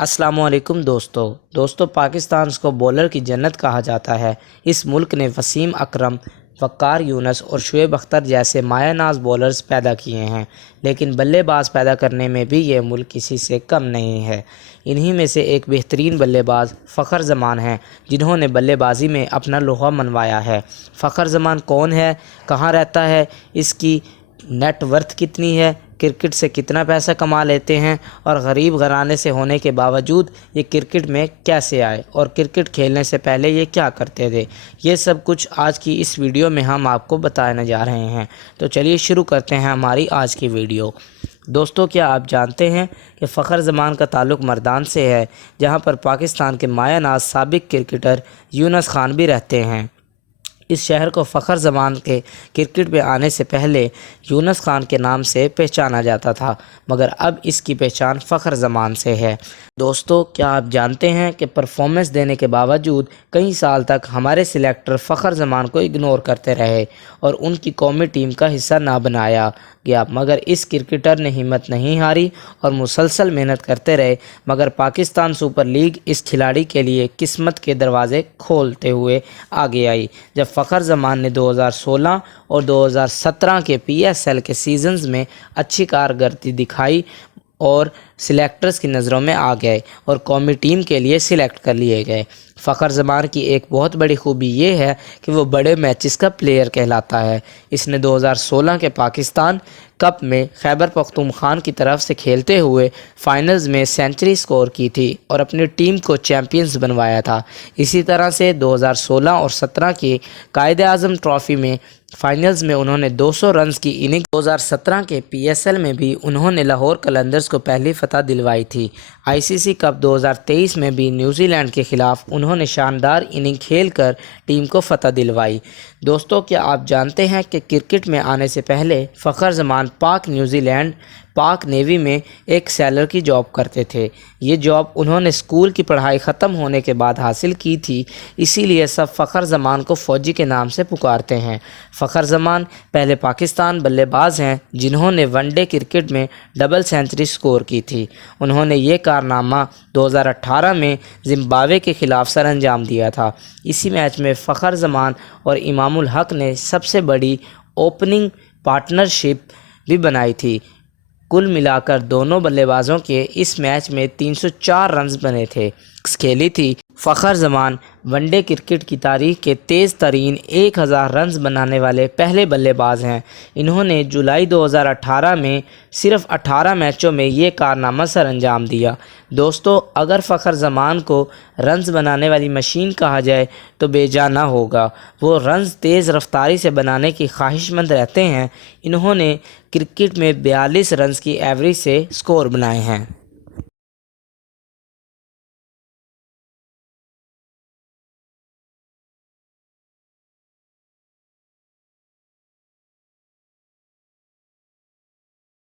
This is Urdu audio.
السلام علیکم دوستو پاکستان کو بولر کی جنت کہا جاتا ہے۔ اس ملک نے وسیم اکرم، وقار یونس اور شعیب اختر جیسے مایہ ناز بولرز پیدا کیے ہیں، لیکن بلے باز پیدا کرنے میں بھی یہ ملک کسی سے کم نہیں ہے۔ انہی میں سے ایک بہترین بلے باز فخر زمان ہیں، جنہوں نے بلے بازی میں اپنا لوہا منوایا ہے۔ فخر زمان کون ہے، کہاں رہتا ہے، اس کی نیٹ ورتھ کتنی ہے، کرکٹ سے کتنا پیسہ کما لیتے ہیں، اور غریب گھرانے سے ہونے کے باوجود یہ کرکٹ میں کیسے آئے، اور کرکٹ کھیلنے سے پہلے یہ کیا کرتے تھے، یہ سب کچھ آج کی اس ویڈیو میں ہم آپ کو بتانے جا رہے ہیں۔ تو چلیے شروع کرتے ہیں ہماری آج کی ویڈیو۔ دوستو، کیا آپ جانتے ہیں کہ فخر زمان کا تعلق مردان سے ہے، جہاں پر پاکستان کے مایہ ناز سابق کرکٹر یونس خان بھی رہتے ہیں۔ اس شہر کو فخر زمان کے کرکٹ میں آنے سے پہلے یونس خان کے نام سے پہچانا جاتا تھا، مگر اب اس کی پہچان فخر زمان سے ہے۔ دوستو، کیا آپ جانتے ہیں کہ پرفارمنس دینے کے باوجود کئی سال تک ہمارے سلیکٹر فخر زمان کو اگنور کرتے رہے اور ان کی قومی ٹیم کا حصہ نہ بنایا گیا، مگر اس کرکٹر نے ہمت نہیں ہاری اور مسلسل محنت کرتے رہے، مگر پاکستان سپر لیگ اس کھلاڑی کے لیے قسمت کے دروازے کھولتے ہوئے آگے آئی، جب فخر زمان نے 2016 اور 2017 کے PSL کے سیزنز میں اچھی کارکردگی دکھائی اور سلیکٹرز کی نظروں میں آ گئے اور قومی ٹیم کے لیے سلیکٹ کر لیے گئے۔ فخر زمان کی ایک بہت بڑی خوبی یہ ہے کہ وہ بڑے میچز کا پلیئر کہلاتا ہے۔ اس نے 2016 کے پاکستان کپ میں خیبر پختونخوا کی طرف سے کھیلتے ہوئے فائنلز میں سینچری سکور کی تھی اور اپنی ٹیم کو چیمپئنز بنوایا تھا۔ اسی طرح سے 2016 اور 17 کی قائد اعظم ٹرافی میں فائنلز میں انہوں نے 200 رنز کی اننگ 2017 کے PSL میں بھی انہوں نے لاہور قلندرز کو پہلی فتح دلوائی تھی۔ ICC کپ 2023 میں بھی نیوزی لینڈ کے خلاف انہوں نے شاندار اننگ کھیل کر ٹیم کو فتح دلوائی۔ دوستو، کیا آپ جانتے ہیں کہ کرکٹ میں آنے سے پہلے فخر زمان پاک نیوزی لینڈ پاک نیوی میں ایک سیلر کی جاب کرتے تھے۔ یہ جاب انہوں نے اسکول کی پڑھائی ختم ہونے کے بعد حاصل کی تھی، اسی لیے سب فخر زمان کو فوجی کے نام سے پکارتے ہیں۔ فخر زمان پہلے پاکستان بلے باز ہیں جنہوں نے ون ڈے کرکٹ میں ڈبل سینچری سکور کی تھی۔ انہوں نے یہ کارنامہ 2018 میں زمبابوے کے خلاف سر انجام دیا تھا۔ اسی میچ میں فخر زمان اور امام الحق نے سب سے بڑی اوپننگ پارٹنرشپ بھی بنائی تھی۔ کل ملا کر دونوں بلے بازوں کے اس میچ میں 304 رنز بنے تھے کھیلی تھی۔ فخر زمان ون ڈے کرکٹ کی تاریخ کے تیز ترین 1000 رنز بنانے والے پہلے بلے باز ہیں۔ انہوں نے جولائی 2018 میں صرف 18 میچوں میں یہ کارنامہ سر انجام دیا۔ دوستو، اگر فخر زمان کو رنز بنانے والی مشین کہا جائے تو بے جا نہ ہوگا۔ وہ رنز تیز رفتاری سے بنانے کی خواہش مند رہتے ہیں۔ انہوں نے کرکٹ میں 42 رنز کی ایوریج سے سکور بنائے ہیں۔